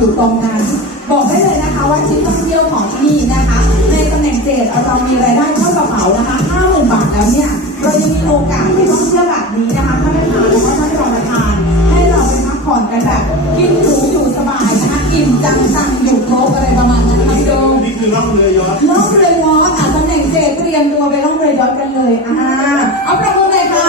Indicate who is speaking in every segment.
Speaker 1: อยู่ตรงนั้นบอกได้เลยนะคะว่าทริปท่องเที่ยวของที่นี่นะคะในตำแหน่งเจดเรามีรายได้เข้ากระเป๋านะคะ50,000 บาทแล้วเนี่ยเรายังมีโอกาสที่ท่องเที่ยวแบบนี้นะคะท่านประธานและท่านรองประธานให้เราไปพักผ่อนกันแบบกินหรูอยู่สบายนะคะอิ่มจังสั่งอยู่ครบอะไรประมาณนั้นนะคะพี่โดม
Speaker 2: นี่คือล่องเรือยอชต์
Speaker 1: ล่องเรือยอชต์ตำแหน่งเจดเตรียมตัวไปล่องเรือยอชต์กันเลยเอาประมือเลยค่ะ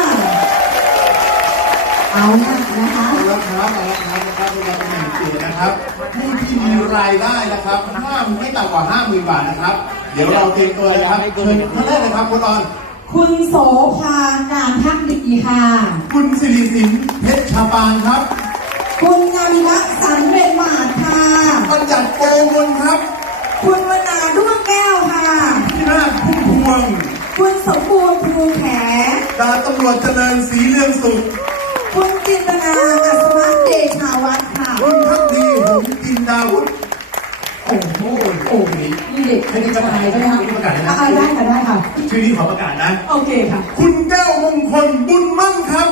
Speaker 1: เอานะคะ
Speaker 2: เอาละครับนะครับเราตำแหน่งเจดนะครับผู้ที่มีรายได้นะครับไม่ต่ำกว่า 50,000 บาทนะครับเดี๋ยวเราเตรียมตัวเลยครับเชิญท่านแรกเลยครับคุณออน
Speaker 1: คุณโสภาการทักดีค่ะ
Speaker 2: คุณสิริสินเพชรชาปานครับ
Speaker 1: คุณงามิละสันเรนหมาดค่ะ
Speaker 2: ปัญจัดโกมลครับ
Speaker 1: คุณวนาด้วงแก้วค่ะ
Speaker 2: พี่นาฏพุ่มพวง
Speaker 1: คุณสมบูรณ์ภูแข
Speaker 2: ดาตำรวจเจริญศรีเรื่องสุข
Speaker 1: คุณจินตนาอัศวะเดชาวัฒน์ค่ะ
Speaker 2: คุณพักดีหงจินดาวุฒิโอ้โห
Speaker 1: นี่เด็กใครจะทายใช่ไหมคะ
Speaker 2: ประกาศนะ
Speaker 1: ได้ค่ะได้ค่ะ
Speaker 2: ชื่อนี้ขอประกาศนะ
Speaker 1: โอเคค่ะ
Speaker 2: คุณแก้วมงคลบุญมั่งครับ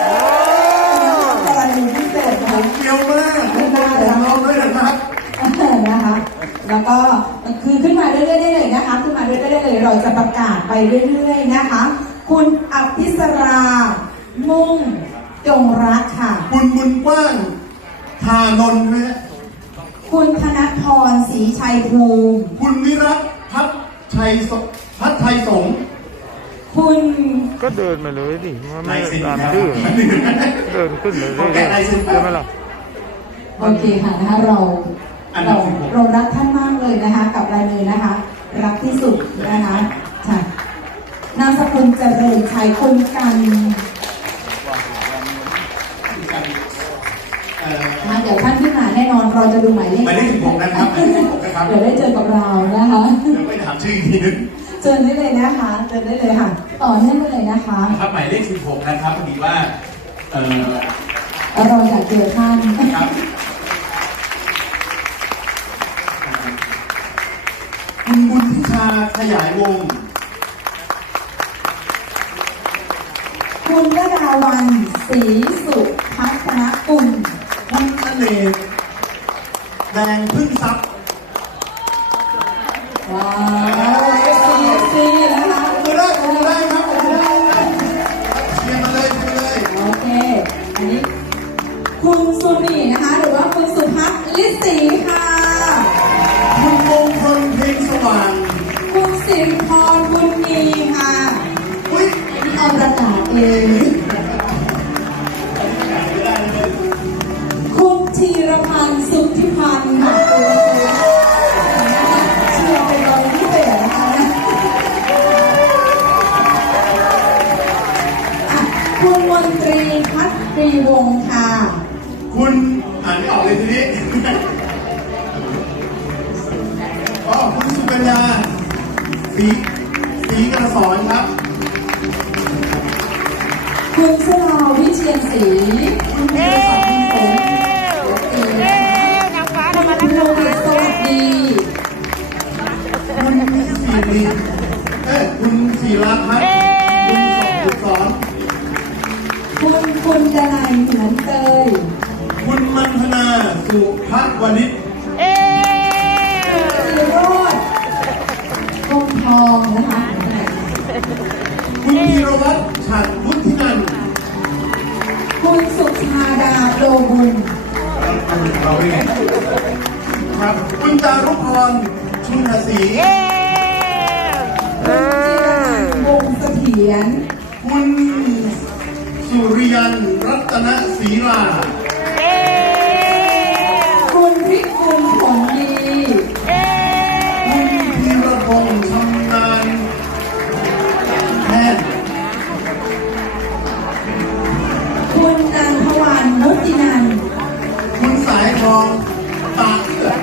Speaker 1: อะไรพิเศษนะคะ
Speaker 2: เกี่ยวมาก
Speaker 1: ไม่ได้แล้ว
Speaker 2: เราด้วยนะครับ
Speaker 1: นะคะแล้วก็คือขึ้นมาเรื่อยๆได้เลยนะคะขึ้นมาเรื่อยๆได้เลยเราจะประกาศไปเรื่อยๆนะคะคุณอภิสรามุ่งจงรักค่ะ
Speaker 2: คุณบุญกว้างธานนท์นะ
Speaker 1: คุณธนทรศรีชัยภูมิ
Speaker 2: คุณวิรัตพัฒไทยสงฆ์
Speaker 1: คุณ
Speaker 3: ก็เดินมาเลยดิว่าไม่ตามดื้อเดินขึ้นเลยใช่ไหมล่ะ
Speaker 1: โอเคค่ะนะคะเรารักท่านมากเลยนะคะกับรายมือนะคะรักที่สุดนะคะใช่นามสกุลเจริญชัยคนกันเดี๋ยวท่านขึ้นมาแน่นอนเราจะดูหมายเลข
Speaker 2: 16นะครับ
Speaker 1: เดี๋ยวได้เจอกับเรานะคะ
Speaker 2: เดี๋ยวไปถามชื่ออีกทีนึง
Speaker 1: เจอได้เลยนะคะเจอได้เลยค่ะต่อเนื่องไปเลยนะคะ
Speaker 2: ครับหมายเลข16นะครับพอดีว่า
Speaker 1: เราอยากเจอท่าน
Speaker 2: ครับคุณบุญทิชาขยายวงศ์
Speaker 1: คุณวราวันศรีสุพัฒนกุล
Speaker 2: คุณอเนกแดงพึ่งทรัพย์
Speaker 1: ว้าวซีนะคะ
Speaker 2: ได้ครับเชียร์มาเลย
Speaker 1: โอเคอันนี้คุณสุนีนะคะหรือว่าคุณสุภัทรลิศรีค่ะ
Speaker 2: คุณมงคลเพ็งสว่าง
Speaker 1: คุณสิริพรบุญมีค่ะ
Speaker 2: อุ้ย
Speaker 1: เอาประกาศเองคุณธีรพันธ์สุทธิพันธ์ค่ะเชื่อเป็นกรณีพิเศษนะคะคุณมนตรีพัฒรีวงศ์ค่ะ
Speaker 2: คุณอ่านไม่ออกเลยทีนี้คุณสุกัญญาศรีกระสอนครับ
Speaker 1: คุณสลาวิเชียรศรีคุณเอ
Speaker 3: นางฟ้าทำไม
Speaker 1: คุณโลหิตสวัสดี
Speaker 2: คุณศิลาพัฒน์คุณสอน
Speaker 1: คุณดนัยเหมือนเตย
Speaker 2: คุณมันธนาสุภัทรวณิช
Speaker 1: ศิโรจน์คงทองนะคะ
Speaker 2: คุณธีรวัฒน์ฉัตรวุฒินันท์
Speaker 1: คุณสุชาดาโลบุญ
Speaker 2: เราเองครับคุณจารุพรชุนทศรี
Speaker 1: คุณจิรนันท์วงเสถียร
Speaker 2: คุณสุริยันรัตนศรีลา
Speaker 1: คุณพิกุลผลดี
Speaker 2: คุณพีรพงษ์ชำนาญแพทย์
Speaker 1: คุณนางพวรรณนุตินันท์
Speaker 2: คุณสายทองตาเอื้อ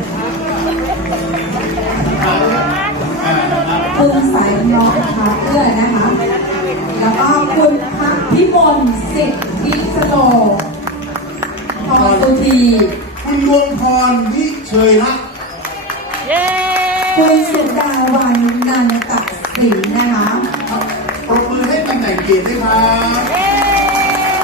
Speaker 1: คุณสายทองตาเอื้อนะคะแล้วก็คุณพักพิมลสิทธิสโลพรสุธี
Speaker 2: คุณดวงพรวิเชยรัก
Speaker 1: คุณสุดาวันนันตศิลป์นะคะ
Speaker 2: ปรบมือให้ตำแหน่งเกียรติด้วยครับ